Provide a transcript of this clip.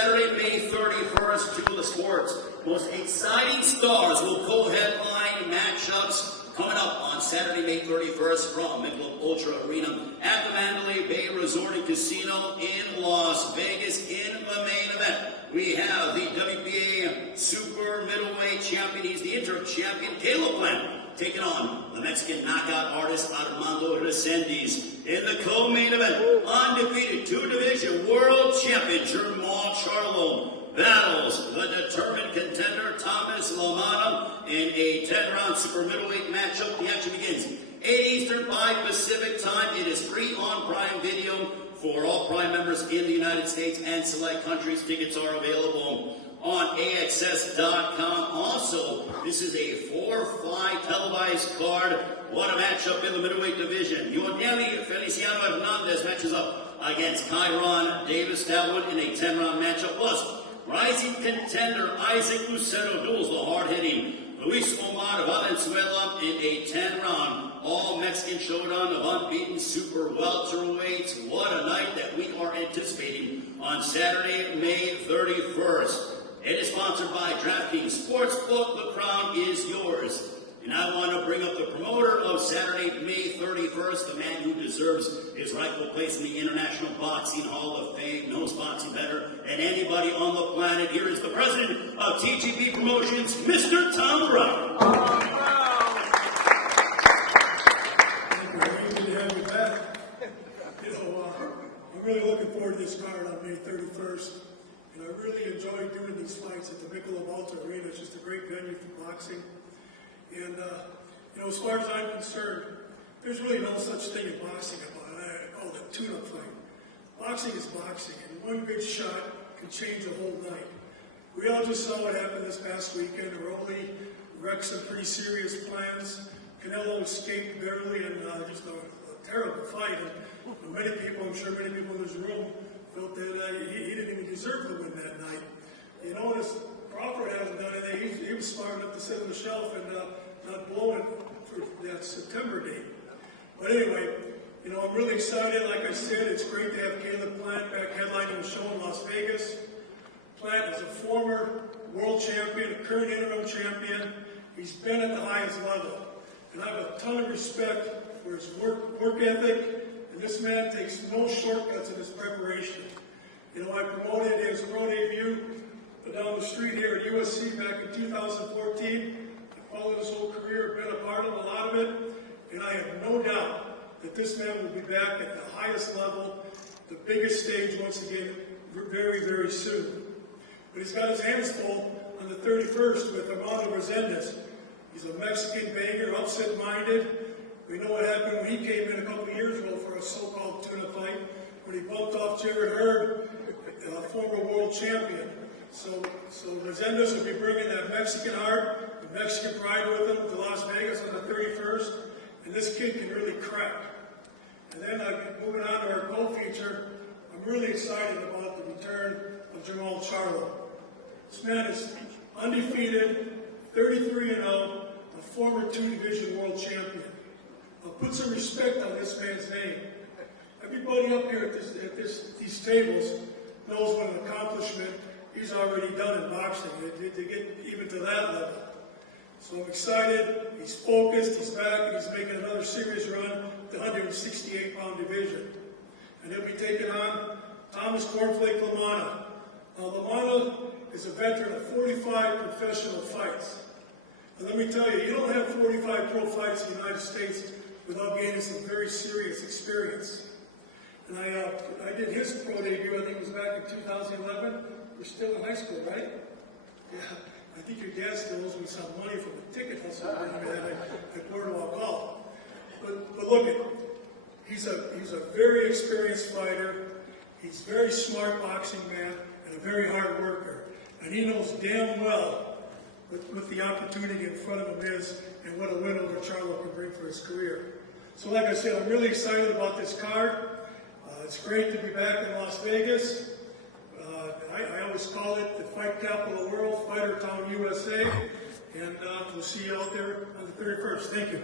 Saturday, May 31st, Charlo Sports. Most exciting stars will co-headline matchups coming up on Saturday, May 31st from Michelob Ultra Arena at the Mandalay Bay Resort and Casino in Las Vegas. In the main event, we have the WBA Super Middleweight Champion. He's the interim champion, Caleb Plant, taking on the Mexican knockout artist Armando Resendiz. In the co-main event, undefeated two-division world champion Charlo battles the determined contender Thomas Lamanna in a 10-round super middleweight matchup. The action begins 8 Eastern, 5 Pacific time. It is free on Prime Video for all Prime members in the United States and select countries. Tickets are available on AXS.com. Also, this is a 4-fight televised card. What a matchup in the middleweight division. Yoneli Feliciano Hernandez matches up against Kyron Davis. That one in a 10-round matchup. Plus, rising contender Isaac Lucero duels the hard-hitting Luis Omar Valenzuela in a 10-round all-Mexican showdown of unbeaten super welterweights. What a night that we are anticipating on Saturday, May 31st. It is sponsored by DraftKings Sportsbook. The crown is yours. And I want to bring up the promoter of Saturday, May 31st, the man who deserves his rightful place in the International Boxing Hall of Fame, knows boxing better than anybody on the planet. Here is the president of TGP Promotions, Mr. Tom Brown. Thank you. Good to have you back. I'm really looking forward to this card on May 31st. And I really enjoy doing these fights at the Michelob Ultra Arena. It's just a great venue for boxing. And, as far as I'm concerned, there's really no such thing in boxing about it. I call it a tune-up fight. Boxing is boxing, and one good shot can change a whole night. We all just saw what happened this past weekend. Rolly wrecked some pretty serious plans. Canelo escaped barely in just a terrible fight. And many people, I'm sure many people in this room, felt that he didn't even deserve to win that night. You notice Crawford hasn't done anything. He was smart enough to sit on the shelf and not blow it for that September date. But anyway, I'm really excited. Like I said, it's great to have Caleb Plant back headlining the show in Las Vegas. Plant is a former world champion, a current interim champion. He's been at the highest level. And I have a ton of respect for his work ethic. And this man takes no shortcuts in his preparation. I promoted his pro debut down the street here at USC back in 2014. I followed his whole career, been a part of a lot of it, and I have no doubt that this man will be back at the highest level, the biggest stage once again, very, very soon. But he's got his hands full on the 31st with Armando Resendiz. He's a Mexican banger, upset-minded. We know what happened when he came in a couple of years ago for a so-called tuna fight, when he bumped off Jared Hurd, a former world champion. So Resendiz will be bringing that Mexican heart, the Mexican pride with him to Las Vegas on the 31st, and this kid can really crack. And then moving on to our co-feature, I'm really excited about the return of Charlo. This man is undefeated, 33-0, a former two-division world champion. Now put some respect on this man's name. Everybody up here at these tables knows what an accomplishment he's already done in boxing, to get even to that level. So I'm excited, he's focused, he's back, and he's making another serious run to the 168-pound division. And he'll be taking on Thomas Cornflake Lamanna. Now Lamanna is a veteran of 45 professional fights. And let me tell you, you don't have 45 pro fights in the United States without gaining some very serious experience. And I did his pro debut, I think it was back in 2011. We're still in high school, right? Yeah. I think your dad still owes me some money from the ticket hustle at Boardwalk Hall. But look at him. He's a very experienced fighter. He's a very smart boxing man and a very hard worker. And he knows damn well what the opportunity in front of him is and what a win over Charlo can bring for his career. So like I said, I'm really excited about this card. It's great to be back in Las Vegas. I always call it the fight capital of the world, Fighter Town, USA. And we'll see you out there on the 31st. Thank you.